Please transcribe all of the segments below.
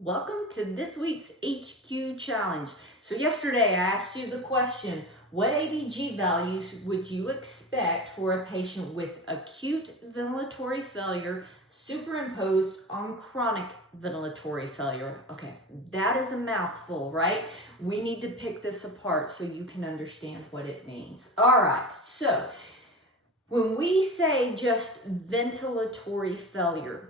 Welcome to this week's HQ challenge. So yesterday I asked you the question, what ABG values would you expect for a patient with acute ventilatory failure superimposed on chronic ventilatory failure? Okay, that is a mouthful, right? We need to pick this apart so you can understand what it means. All right, so when we say just ventilatory failure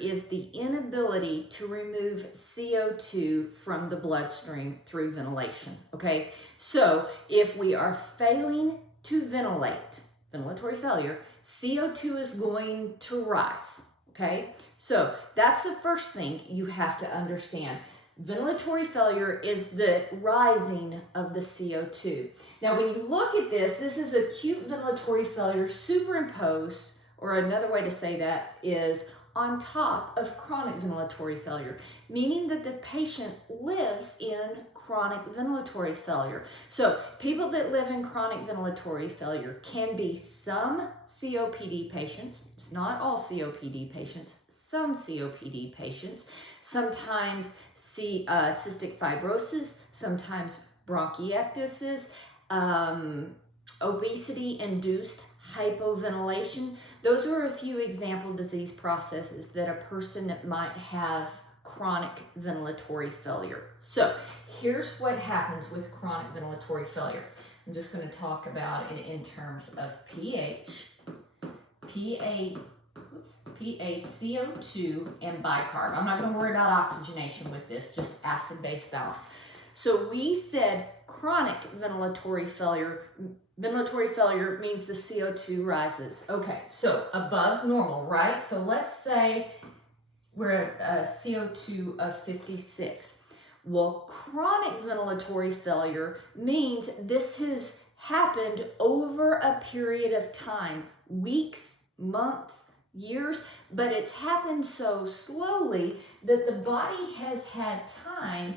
is the inability to remove CO2 from the bloodstream through ventilation, okay? So if we are failing to ventilate, ventilatory failure, CO2 is going to rise, okay? So that's the first thing you have to understand. Ventilatory failure is the rising of the CO2. Now, when you look at this, this is acute ventilatory failure superimposed, or another way to say that is on top of chronic ventilatory failure, meaning that the patient lives in chronic ventilatory failure. So people that live in chronic ventilatory failure can be some COPD patients. It's not all COPD patients, some COPD patients. Sometimes cystic fibrosis, sometimes bronchiectasis, obesity-induced hypoventilation. Those are a few example disease processes that a person might have chronic ventilatory failure. So here's what happens with chronic ventilatory failure. I'm just going to talk about it in terms of pH, CO2, and bicarb. I'm not going to worry about oxygenation with this, just acid-base balance. So we said chronic ventilatory failure. Ventilatory failure means the CO2 rises. Okay, so above normal, right? So let's say we're at a CO2 of 56. Well, chronic ventilatory failure means this has happened over a period of time, weeks, months, years, but it's happened so slowly that the body has had time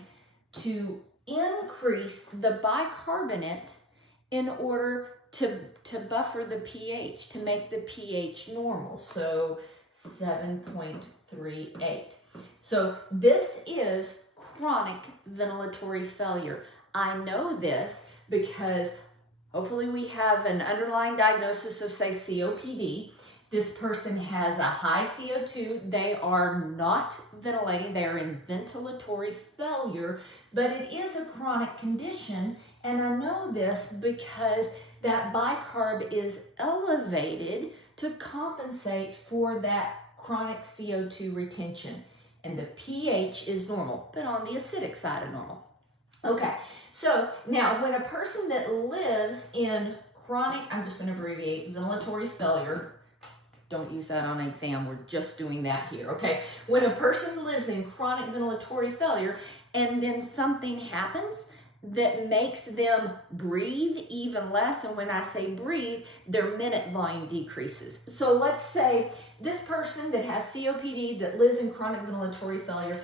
to increase the bicarbonate in order to buffer the pH, to make the pH normal, so 7.38. So this is chronic ventilatory failure. I know this because hopefully we have an underlying diagnosis of, say, COPD. This person has a high CO2. They are not ventilating. They are in ventilatory failure, but it is a chronic condition. And I know this because that bicarb is elevated to compensate for that chronic CO2 retention. And the pH is normal, but on the acidic side of normal. Okay, so now when a person that lives in chronic, I'm just going to abbreviate, ventilatory failure, don't use that on an exam, we're just doing that here, okay? When a person lives in chronic ventilatory failure and then something happens that makes them breathe even less, and when I say breathe, their minute volume decreases. So let's say this person that has COPD that lives in chronic ventilatory failure,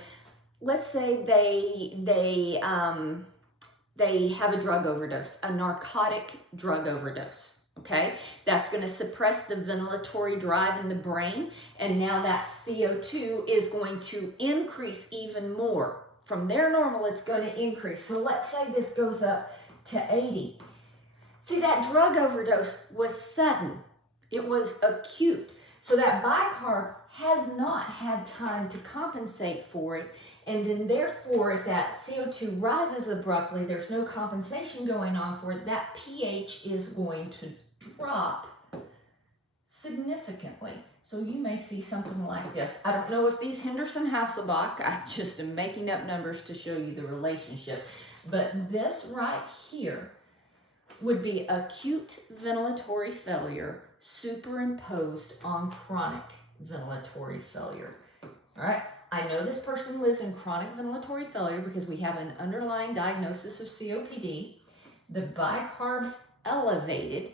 let's say they have a drug overdose, a narcotic drug overdose. Okay, that's going to suppress the ventilatory drive in the brain, and now that CO2 is going to increase even more. From their normal, it's going to increase. So let's say this goes up to 80. See, that drug overdose was sudden. It was acute. So that bicarb has not had time to compensate for it. And then therefore, if that CO2 rises abruptly, there's no compensation going on for it, that pH is going to drop significantly. So you may see something like this. I don't know if these Henderson-Hasselbalch, I just am making up numbers to show you the relationship. But this right here would be acute ventilatory failure superimposed on chronic ventilatory failure. All right, I know this person lives in chronic ventilatory failure because we have an underlying diagnosis of COPD. The bicarb's elevated,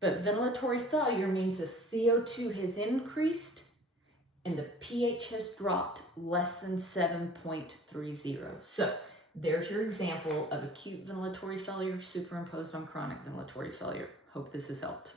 but ventilatory failure means the CO2 has increased and the pH has dropped less than 7.30. So there's your example of acute ventilatory failure superimposed on chronic ventilatory failure. Hope this has helped.